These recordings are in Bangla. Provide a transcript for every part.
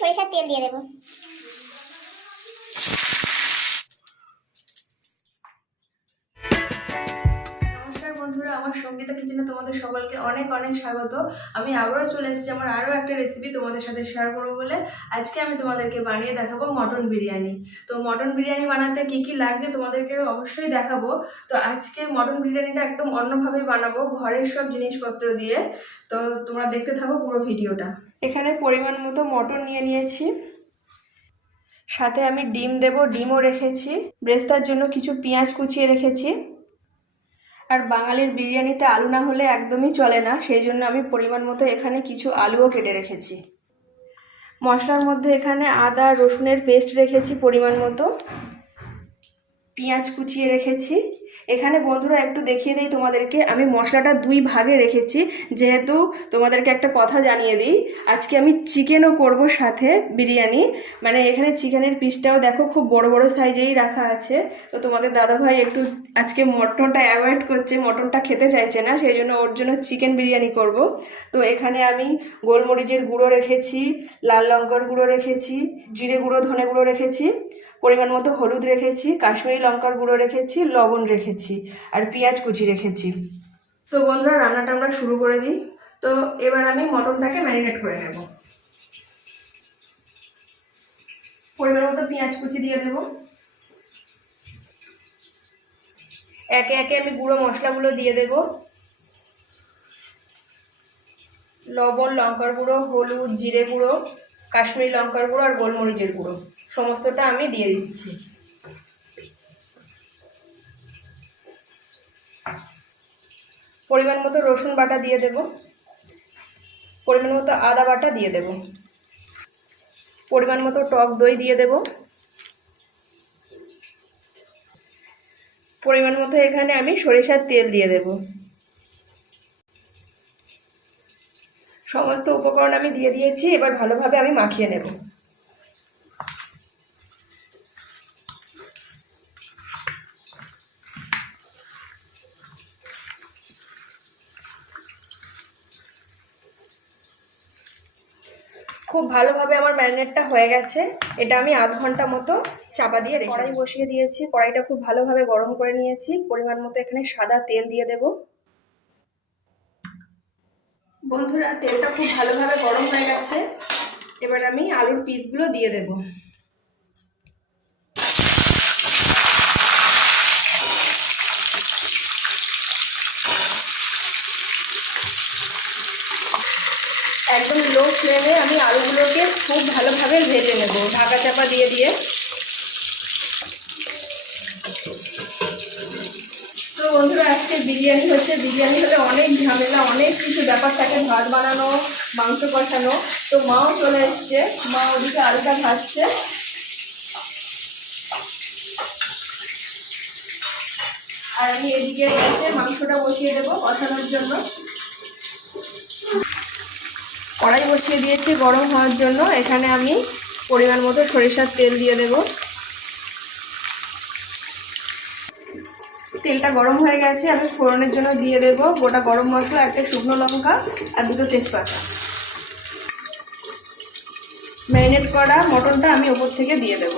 সরিষার তেল দিয়ে দেবো। নমস্কার বন্ধুরা, আমার সঙ্গীতা কিচেনে তোমাদের সকলকে অনেক অনেক স্বাগত। আমি আবারও চলে এসেছি আমার আরও একটা রেসিপি তোমাদের সাথে শেয়ার করবো বলে। আজকে আমি তোমাদেরকে বানিয়ে দেখাবো মটন বিরিয়ানি। তো মটন বিরিয়ানি বানাতে কি কি লাগছে তোমাদেরকে অবশ্যই দেখাবো। তো আজকে মটন বিরিয়ানিটা একদম অন্যভাবে বানাবো, ঘরের সব জিনিসপত্র দিয়ে। তো তোমরা দেখতে থাকো পুরো ভিডিওটা। এখানে পরিমাণ মতো মটন নিয়ে নিয়েছি, সাথে আমি ডিম দেব, ডিমও রেখেছি, ব্রেস্তার জন্য কিছু পেঁয়াজ কুচিয়ে রেখেছি। আর বাঙালির বিরিয়ানিতে আলু না হলে একদমই চলে না, সেই জন্য আমি পরিমাণ মতো এখানে কিছু আলুও কেটে রেখেছি। মশলার মধ্যে এখানে আদা রসুনের পেস্ট রেখেছি পরিমাণ মতো, পেঁয়াজ কুচিয়ে রেখেছি। এখানে বন্ধুরা একটু দেখিয়ে দিই তোমাদেরকে, আমি মশলাটা দুই ভাগে রেখেছি, যেহেতু তোমাদেরকে একটা কথা জানিয়ে দিই, আজকে আমি চিকেনও করব সাথে বিরিয়ানি। মানে এখানে চিকেনের পিসটাও দেখো খুব বড় বড় সাইজেই রাখা আছে। তো তোমাদের দাদাভাই একটু আজকে মটনটা অ্যাভয়েড করছে, মটনটা খেতে চাইছে না, সেই জন্য ওর জন্য চিকেন বিরিয়ানি করব। তো এখানে আমি গোলমরিচের গুঁড়ো রেখেছি, লাল লঙ্কার গুঁড়ো রেখেছি, জিরে গুঁড়ো ধনে গুঁড়ো রেখেছি, পরিমাণ মতো হলুদ রেখেছি, কাশ্মীরি লঙ্কার গুঁড়ো রেখেছি, লবণ রেখেছি, আর পেঁয়াজ কুচি রেখেছি। তো বন্ধুরা রান্নাটা আমরা শুরু করে দিই। তো এবার আমি মটনটাকে ম্যারিনেট করে নেব। পরিমাণ মতো পেঁয়াজ কুচি দিয়ে দেব। একে একে আমি গুঁড়ো মশলাগুলো দিয়ে দেব। লবণ, লঙ্কার গুঁড়ো, হলুদ, জিরে গুঁড়ো, কাশ্মীরি লঙ্কার গুঁড়ো আর গোলমরিচের গুঁড়ো সমস্তটা আমি দিয়ে দিচ্ছি। পরিমাণ মতো রসুন বাটা দিয়ে দেব, পরিমাণ মতো আদা বাটা দিয়ে দেব, পরিমাণ মতো টক দই দিয়ে দেব, পরিমাণ মতো এখানে আমি সরিষার তেল দিয়ে দেব। সমস্ত উপকরণ আমি দিয়ে দিয়েছি, এবার ভালোভাবে আমি মাখিয়ে নেব। খুব ভালোভাবে আমার ম্যারিনেটটা হয়ে গেছে। এটা আমি আধ ঘন্টা মতো চাপা দিয়ে কড়াই বসিয়ে দিয়েছি। কড়াইটা খুব ভালোভাবে গরম করে নিয়েছি। পরিমাণ মতো এখানে সাদা তেল দিয়ে দেব। বন্ধুরা তেলটা খুব ভালোভাবে গরম হয়ে গেছে, এবার আমি আলুর পিসগুলো দিয়ে দেব। একদম লো ফ্লেমে আমি আলুগুলোকে খুব ভালোভাবে ভেজে নেব, ঢাকা চাপা দিয়ে দিয়ে। তো বন্ধুরা আজকে বিরিয়ানি হচ্ছে, বিরিয়ানি হলে অনেক ঝামেলা, অনেক কিছু ব্যাপার থাকে, ভাত বানানো, মাংস কষানো। তো মাও চলে এসছে, মা ওদিকে আলুটা ভাজছে। আর আমি এদিকে এসে মাংসটা বসিয়ে দেবো কষানোর জন্য। কড়াই বসিয়ে দিয়েছি গরম হওয়ার জন্য। এখানে আমি পরিমাণ মতো সরিষার তেল দিয়ে দেব। তেলটা গরম হয়ে গেছে, আমি ফোড়নের জন্য দিয়ে দেব গোটা গরম মশলা, একটা শুকনো লঙ্কা আর দুটো তেজপাতা। ম্যারিনেট করা মটনটা আমি ওপর থেকে দিয়ে দেব।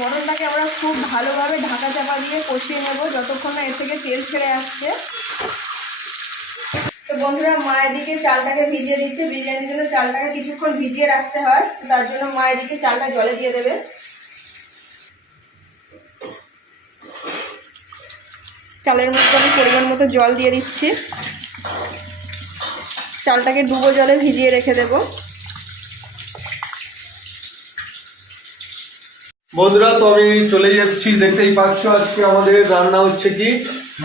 মটনটাকে আমরা খুব ভালোভাবে ঢাকা চাপা দিয়ে কষিয়ে নেব যতক্ষণ না এর থেকে তেল ছেড়ে আসছে। তো বন্ধুরা মা এদিকে চালটাকে ভিজিয়ে দিচ্ছে, বিরিয়ানির জন্য চালটাকে কিছুক্ষণ ভিজিয়ে রাখতে হয়, তার জন্য মা এদিকে চালটা জলে দিয়ে দেবে। চালের মধ্যে আমি পরিমাণ মতো জল দিয়ে দিচ্ছি। চালটাকে ডুবো জলে ভিজিয়ে রেখে দেব। বন্ধুরা তো আমি চলে এসেছি, দেখতেই পাচ্ছ আজকে আমাদের রান্না হচ্ছে কি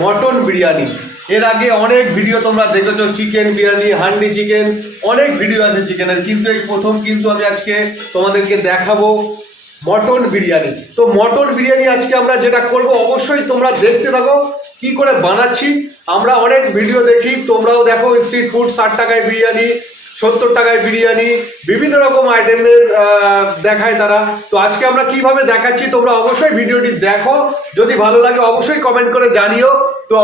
মটন বিরিয়ানি। এর আগে অনেক ভিডিও তোমরা দেখেছো, চিকেন বিরিয়ানি, হান্ডি চিকেন, অনেক ভিডিও আছে চিকেনের, কিন্তু এই প্রথম কিন্তু আমি আজকে তোমাদেরকে দেখাবো মটন বিরিয়ানি। তো মটন বিরিয়ানি আজকে আমরা যেটা করব অবশ্যই তোমরা দেখতে থাকো কি করে বানাচ্ছি। আমরা অনেক ভিডিও দেখি, তোমরাও দেখো স্ট্রিট ফুড 60 টাকায় বিরিয়ানি, 70 টাকায় বিরিয়ানি, বিভিন্ন রকম আইটেমের দেখায় তারা। তো আজকে আমরা কিভাবে দেখাচ্ছি তোমরা অবশ্যই ভিডিওটি দেখো, যদি ভালো লাগে অবশ্যই কমেন্ট করে জানিও। তো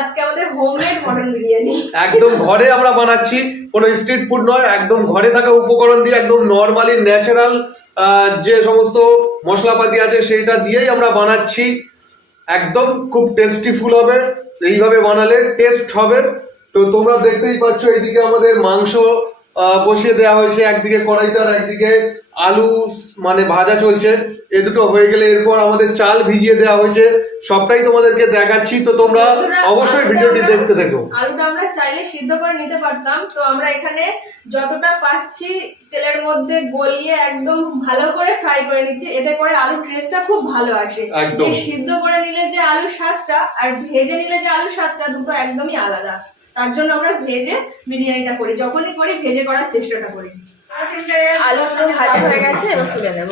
আজকে আমাদের হোমমেড মটন বিরিয়ানি একদম ঘরে আমরা বানাচ্ছি, কোনো স্ট্রিট ফুড নয়, একদম ঘরে থাকা উপকরণ দিয়ে একদম নর্মালি ন্যাচারাল যে সমস্ত মশলাপাতি আছে সেটা দিয়েই আমরা বানাচ্ছি। একদম খুব টেস্টিফুল হবে, এইভাবে বানালে টেস্ট হবে। তো তোমরা দেখতেই পাচ্ছ এইদিকে আমাদের মাংস বসিয়ে দেওয়া হয়েছে একদিকে কড়াইতে, আর একদিকে আলু মানে ভাজা চলছে। এ দুটো হয়ে গেলে এরপর আমাদের চাল ভিজিয়ে দেওয়া হয়েছে, সবটাই তোমাদেরকে দেখাচ্ছি। তো তোমরা অবশ্যই ভিডিওটি দেখতে থাকো। আলুটা আমরা চাইলে সিদ্ধ করে নিতে পারতাম, তো আমরা এখানে যতটা পাচ্ছি তেলের মধ্যে গলিয়ে একদম ভালো করে ফ্রাই করে নিচ্ছি, এতে করে আলুর টেস্টটা খুব ভালো আসে। যে সিদ্ধ করে নিলে যে আলুর স্বাদটা আর ভেজে নিলে যে আলুর স্বাদটা দুটো একদমই আলাদা। তার জন্য আমরা ভেজে বিরিয়ানিটা করি, যখনই করি ভেজে করার চেষ্টাটা করি। আলুগুলো ভাজা হয়ে গেছে, এবার তুলে নেব।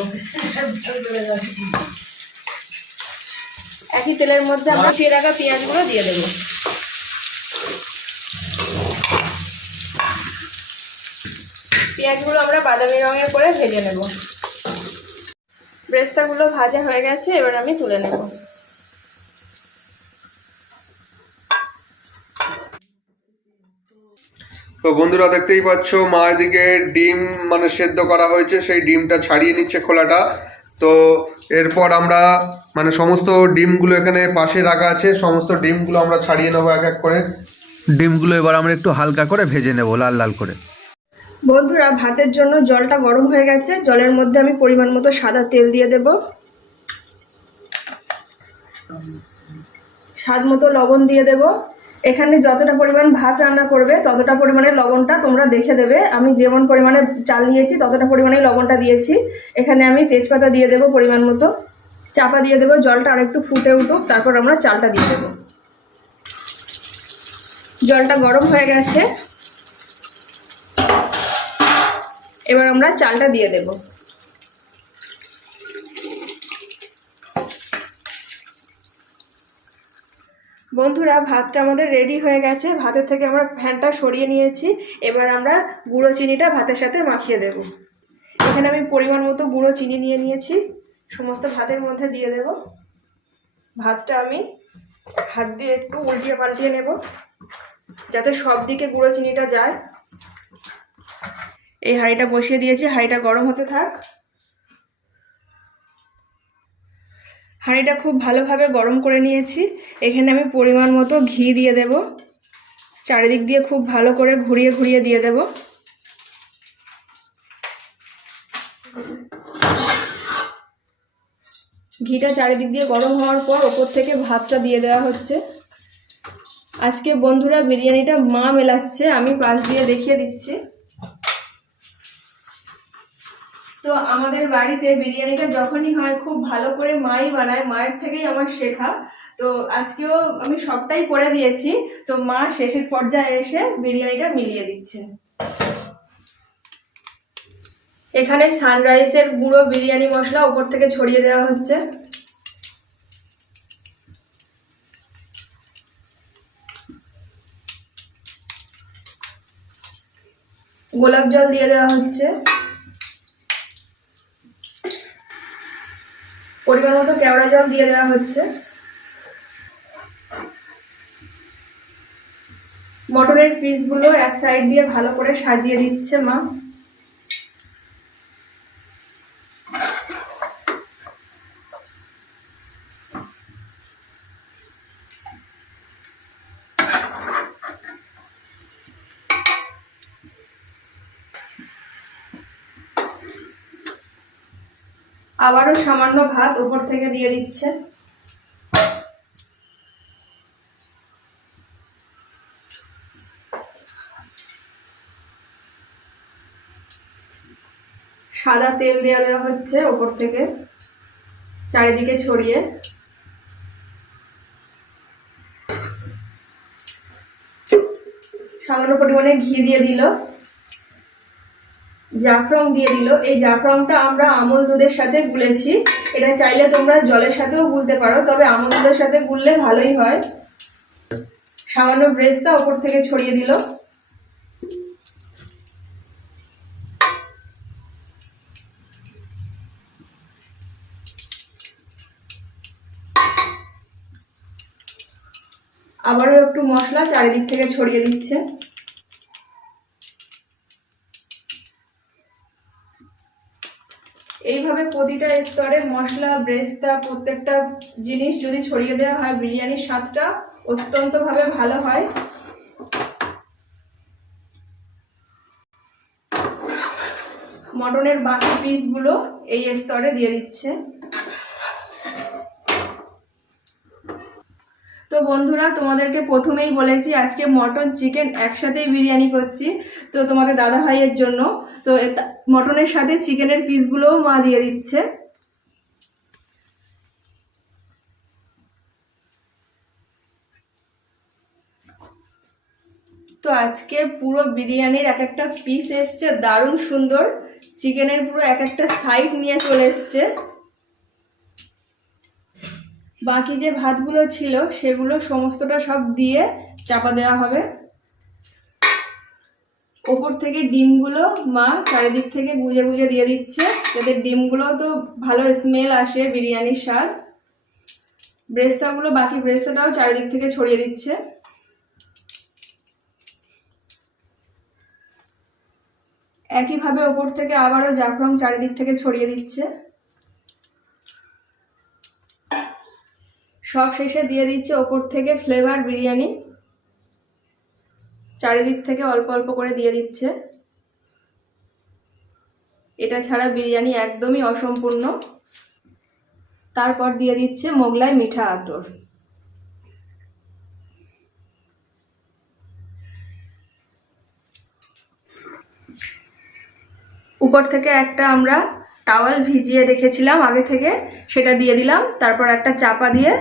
একই তেলের মধ্যে আমরা চিড়ে রাখা পেঁয়াজগুলো দিয়ে দেবো। পেঁয়াজগুলো আমরা বাদামি রঙের করে ভেজে নেব। ব্রেস্তাগুলো ভাজা হয়ে গেছে, এবার আমি তুলে নেব। তো বন্ধুরা দেখতেই পাচ্ছ মা এদিকে ডিম মানে সেদ্ধ করা হয়েছে, সেই ডিমটা ছাড়িয়ে নিচ্ছে খোলাটা। তো এরপর আমরা মানে সমস্ত ডিমগুলো এখানে পাশে রাখা আছে, সমস্ত ডিমগুলো আমরা ছাড়িয়ে নেবো এক এক করে। ডিমগুলো এবার আমরা একটু হালকা করে ভেজে নেবো, লাল লাল করে। বন্ধুরা ভাতের জন্য জলটা গরম হয়ে গেছে, জলের মধ্যে আমি পরিমাণ মতো সাদা তেল দিয়ে দেব, স্বাদ মতো লবণ দিয়ে দেব। এখানে যতটা পরিমাণ ভাত রান্না করবে ততটা পরিমাণে লবণটা তোমরা দেখে দেবে। আমি যেমন পরিমাণে চাল নিয়েছি ততটা পরিমাণে লবণটা দিয়েছি। এখানে আমি তেজপাতা দিয়ে দেবো পরিমাণ মতো, চাপা দিয়ে দেবো, জলটা আরেকটু ফুটে উঠুক, তারপর আমরা চালটা দিয়ে দেবো। জলটা গরম হয়ে গেছে, এবার আমরা চালটা দিয়ে দেব। বন্ধুরা ভাতটা আমাদের রেডি হয়ে গেছে, ভাতের থেকে আমরা ফ্যানটা সরিয়ে নিয়েছি। এবার আমরা গুঁড়ো চিনিটা ভাতের সাথে মাখিয়ে দেব। এখানে আমি পরিমাণ মতো গুঁড়ো চিনি নিয়ে নিয়েছি, সমস্ত ভাতের মধ্যে দিয়ে দেব। ভাতটা আমি হাত দিয়ে একটু উল্টিয়ে পাল্টিয়ে নেব, যাতে সব দিকে গুঁড়ো চিনিটা যায়। এই হাঁড়িটা বসিয়ে দিয়েছি, হাঁড়িটা গরম হতে থাক। হাঁড়িটা খুব ভালোভাবে গরম করে নিয়েছি। এখানে আমি পরিমাণ মতো ঘি দিয়ে দেব, চারিদিক দিয়ে খুব ভালো করে ঘুরিয়ে ঘুরিয়ে দিয়ে দেব। ঘিটা চারিদিক দিয়ে গরম হওয়ার পর ওপর থেকে ভাতটা দিয়ে দেওয়া হচ্ছে। আজকে বন্ধুরা বিরিয়ানিটা মা মেলাচ্ছে, আমি পাশ দিয়ে দেখিয়ে দিচ্ছি। তো আমাদের বাড়িতে বিরিয়ানিটা যখনই হয় খুব ভালো করে মাই বানায়, মায়ের থেকেই আমার শেখা। তো আজকেও আমি সবটাই করে দিয়েছি, তো মা শেষের পর্যায়ে এসে বিরিয়ানিটা মিলিয়ে দিচ্ছে। এখানে সানরাইজের গুঁড়ো বিরিয়ানি মশলা উপর থেকে ছড়িয়ে দেওয়া হচ্ছে। গোলাপ জল দিয়ে দেওয়া হচ্ছে, পরিমাণ মতো কেওড়া জল দিয়ে দেওয়া হচ্ছে। মটনের পিসগুলো এক সাইড দিয়ে ভালো করে সাজিয়ে দিচ্ছে মা। আবারও সামান্য ভাত উপর থেকে দিয়ে দিচ্ছে। সাদা তেল দেওয়া হচ্ছে উপর থেকে চারিদিকে ছড়িয়ে। সামান্য পরিমাণে ঘি দিয়ে দিল, জাফরান দিয়ে দিল। এই জাফরানটা আমরা আমল দুধের সাথে গুলেছি, এটা চাইলে তোমরা জলের সাথেও গুলতে পারো, তবে আমল দুধের সাথে গুললে ভালোই হয়। সামান্য ব্রেস্তা উপর থেকে ছড়িয়ে দিল। আবারও একটু মশলা চারিদিক থেকে ছড়িয়ে দিচ্ছে। এইভাবে প্রতিটা স্তরে মশলা, ব্রেস্তা, প্রত্যেকটা জিনিস যদি ছড়িয়ে দেওয়া হয়, বিরিয়ানির স্বাদটা অত্যন্তভাবে ভালো হয়। মটনের বাকি পিসগুলো এই স্তরে দিয়ে দিচ্ছে। তো বন্ধুরা, তোমাদেরকে প্রথমেই বলেছি আজকে মটন চিকেন একসাথেই বিরিয়ানি করছি, তো তোমাদের দাদা ভাইয়ের জন্য। তো মটনের সাথে চিকেনের পিসগুলোও মা দিয়ে দিচ্ছে। তো আজকে পুরো বিরিয়ানির এক একটা পিস এসছে দারুণ সুন্দর। চিকেনের পুরো এক একটা সাইড নিয়ে চলে এসছে। বাকি যে ভাতগুলো ছিল সেগুলো সমস্তটা সব দিয়ে চাপা দেওয়া হবে। ওপর থেকে ডিমগুলো মা চারিদিক থেকে গুজে গুজে দিয়ে দিচ্ছে, যাতে ডিমগুলো তো ভালো স্মেল আসে, বিরিয়ানির স্বাদ। ব্রেস্তাগুলো, বাকি ব্রেস্তাটাও চারিদিক থেকে ছড়িয়ে দিচ্ছে। একইভাবে ওপর থেকে আবারও জাফরান চারিদিক থেকে ছড়িয়ে দিচ্ছে। সব শেষে দিয়ে দিচ্ছে ওপর থেকে ফ্লেভার বিরিয়ানি, চারিদিক থেকে অল্প অল্প করে দিয়ে দিচ্ছে। এটা ছাড়া বিরিয়ানি একদমই অসম্পূর্ণ। তারপর দিয়ে দিচ্ছে মোগলাই মিঠা আতর। উপর থেকে একটা আমরা টাওয়াল ভিজিয়ে রেখেছিলাম আগে থেকে, সেটা দিয়ে দিলাম। তারপর একটা চাপা দিয়ে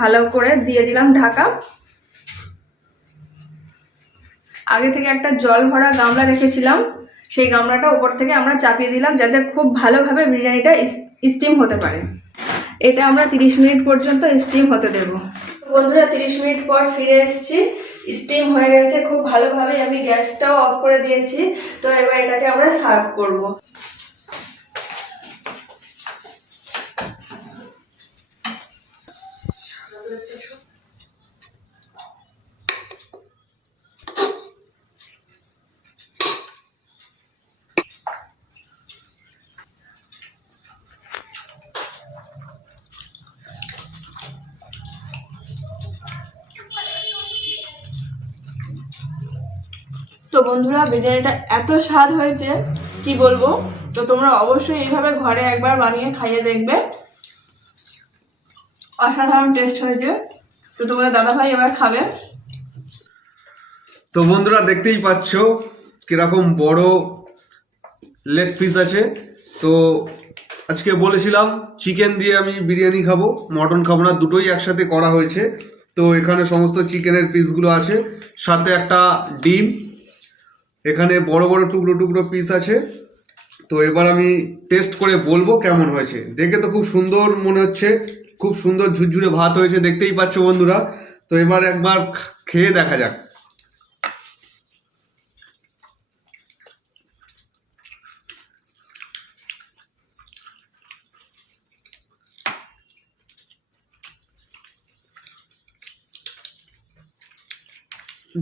ভালো করে দিয়ে দিলাম ঢাকা। আগে থেকে একটা জল ভরা গামলা রেখেছিলাম, সেই গামলাটা উপর থেকে আমরা চাপিয়ে দিলাম, যাতে খুব ভালোভাবে বিরিয়ানিটা স্টিম হতে পারে। এটা আমরা 30 মিনিট পর্যন্ত স্টিম হতে দেব। বন্ধুরা, 30 মিনিট পর ফিরে এসেছি। স্টিম হয়ে গেছে খুব ভালোভাবে, আমি গ্যাসটাও অফ করে দিয়েছি। তো এবার এটাকে আমরা সার্ভ করব। তো বন্ধুরা, বিরিয়ানিটা এত স্বাদ হয়েছে কি বলবো। তো তোমরা অবশ্যই এইভাবে ঘরে একবার বানিয়ে খাইয়ে দেখবে, অসাধারণ টেস্ট হয়েছে। তো তোমাদের দাদা ভাই এবার খাবে। তো বন্ধুরা, দেখতেই পাচ্ছ কিরকম বড় লেগ পিস আছে। তো আজকে বলেছিলাম চিকেন দিয়ে আমি বিরিয়ানি খাবো, মটন খাবো না, দুটোই একসাথে করা হয়েছে। তো এখানে সমস্ত চিকেনের পিসগুলো আছে, সাথে একটা ডিম, এখানে বড় বড় টুকরো টুকরো পিস আছে। তো এবার আমি টেস্ট করে বলবো কেমন হয়েছে। দেখে তো খুব সুন্দর মনে হচ্ছে, খুব সুন্দর ঝুরঝুরে ভাত হয়েছে, দেখতেই পাচ্ছ বন্ধুরা। তো এবার একবার খেয়ে দেখা যাক।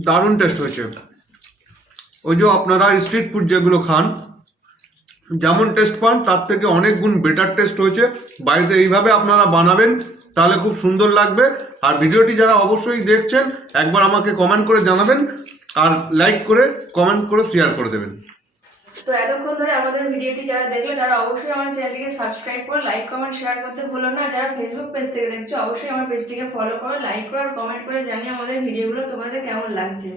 দারুণ টেস্ট হয়েছে। ওই যে আপনারা স্ট্রিট ফুড যেগুলো খান, যেমন টেস্ট পান তার থেকে অনেক গুণ বেটার টেস্ট হয়েছে। বাড়িতে এইভাবে আপনারা বানাবেন, তাহলে খুব সুন্দর লাগবে। আর ভিডিওটি যারা অবশ্যই দেখছেন, একবার আমাকে কমেন্ট করে জানাবেন, আর লাইক করে কমেন্ট করে শেয়ার করে দেবেন। তো এতক্ষণ ধরে আমাদের ভিডিওটি যারা দেখলে তারা অবশ্যই আমার চ্যানেলটিকে সাবস্ক্রাইব করো, লাইক কমেন্ট শেয়ার করতে ভুলো না। যারা ফেসবুক পেজ থেকে দেখছো অবশ্যই আমার পেজটিকে ফলো করো, লাইক করো আর কমেন্ট করে জানিয়ে আমাদের ভিডিওগুলো তোমাদের কেমন লাগছে।